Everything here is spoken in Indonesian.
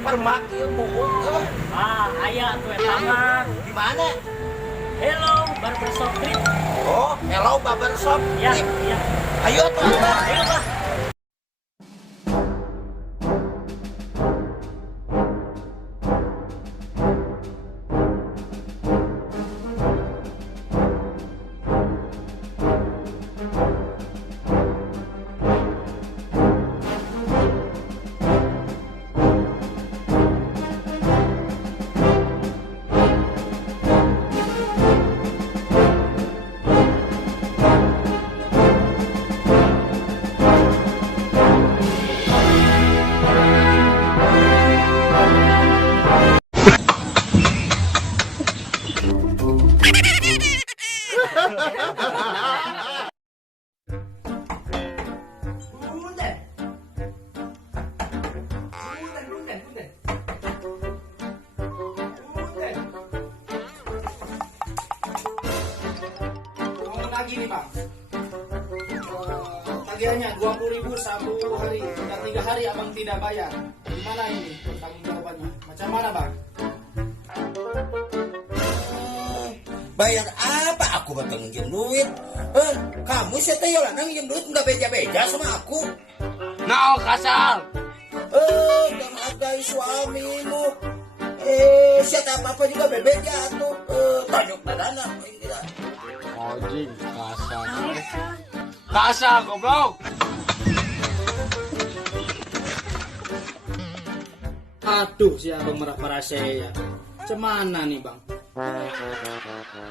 permak ilmu. Aya tuh eta mah. Di mana? Hello, barbershop trip. Oh, hello barbershop. Ya, iya. Ayo tuh. Ayo, Pak. Mau lagi nih bang, tagihannya 20.000 satu hari dan 3 hari abang tidak bayar. Gimana ini tanggung jawabannya? Macam mana bang? Bayar apa? Aku bakal nginjem duit. Kamu sih teh yola nginjem duit nggak beja-beja sama aku. Nah, kasar. Menghargai suamimu. Siapa apa juga bebeja tuh. Tanjuk badana. Anjing, kasar. Kasar, goblok. Aduh si abang merah parah saya. Cemana nih bang? Hahaha.